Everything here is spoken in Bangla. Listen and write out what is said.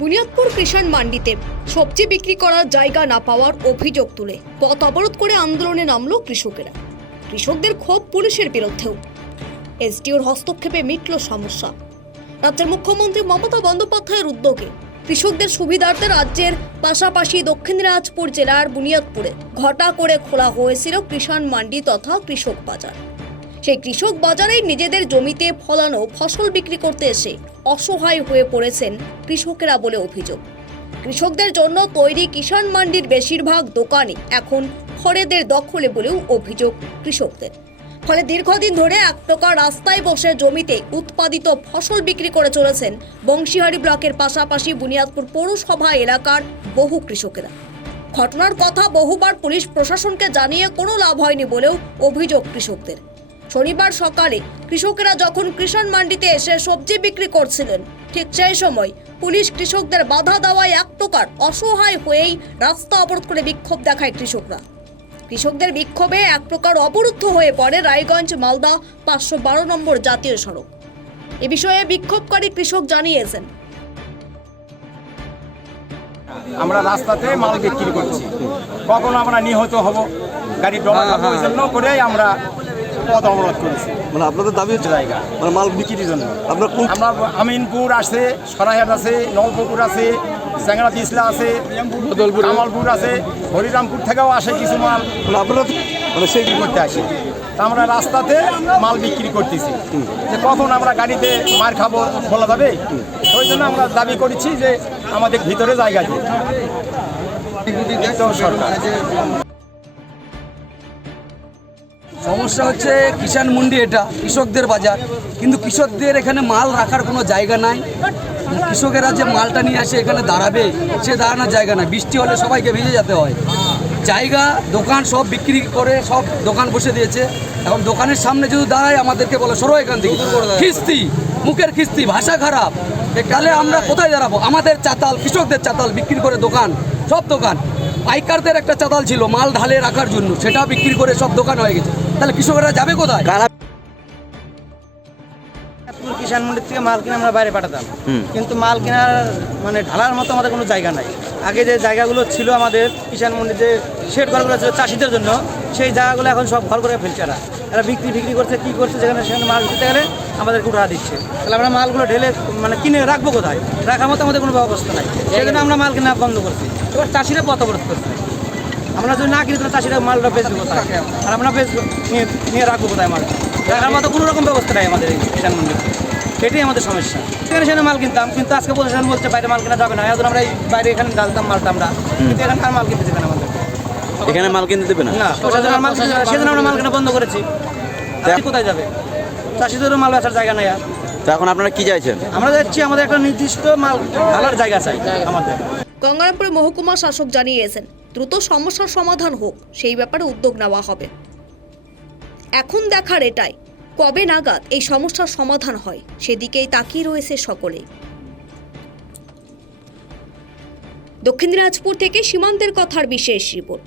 বুনিয়াদপুর কিষাণ মান্ডিতে সবজি বিক্রি করার জায়গা না পাওয়ার অভিযোগ তুলে পথ অবরোধ করে আন্দোলনে নামলো কৃষকেরা। কৃষকদের ক্ষোভ পুলিশের বিরুদ্ধেও। এসডিওর হস্তক্ষেপে মিটল সমস্যা। রাজ্যের মুখ্যমন্ত্রী মমতা বন্দ্যোপাধ্যায়ের উদ্যোগে কৃষকদের সুবিধার্থে রাজ্যের পাশাপাশি দক্ষিণ দিনাজপুর জেলার বুনিয়াদপুরে ঘটা করে খোলা হয়েছিল কিষাণ মান্ডি তথা কৃষক বাজার। সেই কৃষক বাজারেই নিজেদের জমিতে ফলানো ফসল বিক্রি করতে এসে অসহায় হয়ে পড়েছেন কৃষকেরা বলে অভিযোগ। কৃষকদের জন্য তৈরি কিষাণ মান্ডির বেশিরভাগ দোকানই এখন খড়েদের দখলে বলেও অভিযোগ কৃষকদের। ফলে দীর্ঘদিন ধরে এক প্রকার রাস্তায় বসে জমিতে উৎপাদিত ফসল বিক্রি করে চলেছেন বংশীহারি ব্লকের পাশাপাশি বুনিয়াদপুর পৌরসভা এলাকার বহু কৃষকেরা। ঘটনার কথা বহুবার পুলিশ প্রশাসনকে জানিয়ে কোনো লাভ হয়নি বলেও অভিযোগ কৃষকদের। শনিবার সকালে কৃষকেরা যখন কিষাণ মান্ডিতে এসে সবজি বিক্রি করছিলেন, ঠিক সেই সময় পুলিশ কৃষকদের বাধা দেওয়ায় এক প্রকার অসহায় হয়েই রাস্তা অবরোধ করে বিক্ষোভ দেখায় কৃষকরা। কৃষকদের বিক্ষোভে এক প্রকার অবরুদ্ধ হয়ে পড়ে রায়গঞ্জ মালদা 512 নম্বর জাতীয় সড়ক। এ বিষয়ে বিক্ষোভকারী কৃষক জানিয়েছেন, আমরা রাস্তাতে মাল বিক্রি করছি, কখনো আমরা নিহত হব, গাড়ি ডোবা খাবো, এই জন্য করেই আমরা পথ অবরোধ করেছি। মানে আপনাদের দাবি হচ্ছে জায়গা মানে মাল বিক্রির জন্য আপনার আমরা আমিনপুর আছে, সরাইহাট আছে, নলপুকুর আছে, চ্যাংড়া তিসলা আছে, কামালপুর আছে, হরিরামপুর থেকেও আসে কিছু মাল। আপনারা মানে সেই করতে আসে, তা আমরা রাস্তাতে মাল বিক্রি করতেছি যে কখন আমরা গাড়িতে মার খাবো বলা যাবে। ওই জন্য আমরা দাবি করেছি যে আমাদের ভিতরে জায়গা দিই সরকার। সমস্যা হচ্ছে কিষাণ মন্ডি, এটা কৃষকদের বাজার, কিন্তু কৃষকদের এখানে মাল রাখার কোনো জায়গা নাই। কৃষকেরা যে মালটা নিয়ে আসে এখানে দাঁড়াবে, সে দাঁড়ানোর জায়গা নাই। বৃষ্টি হলে সবাইকে ভিজে যেতে হয়। জায়গা দোকান সব বিক্রি করে সব দোকান বসে দিয়েছে। এখন দোকানের সামনে যদি দাঁড়ায় আমাদেরকে বলে সরো এখান থেকে, খিস্তি, মুখের খিস্তি, ভাষা খারাপ। তাহলে আমরা কোথায় দাঁড়াবো? আমাদের চাতাল, কৃষকদের চাতাল বিক্রি করে দোকান, সব দোকান। পাইকারদের একটা চাতাল ছিল মাল ঢালে রাখার জন্য, সেটাও বিক্রি করে সব দোকান হয়ে গেছে। তাহলে কৃষকরা যাবে কোথায়? কিষাণ মন্ডির থেকে মাল কিনে আমরা বাইরে পাঠাতাম, কিন্তু মাল কেনার মানে ঢালার মতো আমাদের কোনো জায়গা নাই। আগে যে জায়গাগুলো ছিল আমাদের কিষাণ মন্ডির, যে শেড ঘরগুলো ছিল চাষিদের জন্য, সেই জায়গাগুলো এখন সব ঘর করে ফেলছে। এরা বিক্রি করছে, কী করছে, যেখানে সেখানে মাল দিতে গেলে আমাদেরকে উঠা দিচ্ছে। তাহলে আমরা মালগুলো ঢেলে মানে কিনে রাখবো কোথায়? রাখার মতো আমাদের কোনো ব্যবস্থা নাই। সেই জন্য আমরা মাল কেনা বন্ধ করছি। এবার চাষিরা পথ অবরোধ করছে। আমরা যদি না কিনি তাহলে চাষিরা মালটা বেচবো কোথায়? আর আমরা বেচবো নিয়ে রাখবো কোথায়? মাল রাখার মতো কোনো রকম ব্যবস্থা নাই আমাদের এই কিষাণ মন্ডিতে। এটাই আমাদের সমস্যা। সেখানে সেখানে মাল কিনতাম, কিন্তু আজকে প্রশাসন বলছে বাইরে মাল কেনা যাবে না। এখন আমরা এই বাইরে এখানে ডালতাম মালটা আমরা, কিন্তু এখানে আর মাল কিনতে দেবে না আমাদের। এখানে মাল কিনতে দেবে না? না, প্রশাসন আর মাল কিনতে দেবে না। সেজন্য আমরা মাল কেনা বন্ধ করেছি। কোথায় যাবে? চাষিদেরও মাল বেচার জায়গা নেই। তো এখন আপনারা কি চাইছেন? আমরা যাচ্ছি আমাদের একটা নির্দিষ্ট মাল ঢালার জায়গা চাই আমাদের। গঙ্গারামপুরে মহকুমা শাসক জানিয়েছেন দ্রুত সমস্যার সমাধান হোক, সেই ব্যাপারে উদ্যোগ নেওয়া হবে। এখন দেখার এটাই কবে নাগাদ এই সমস্যার সমাধান হয়, সেদিকেই তাকিয়ে রয়েছে সকলেই। দক্ষিণ দিনাজপুর থেকে সীমান্তের কথার বিশেষ রিপোর্ট।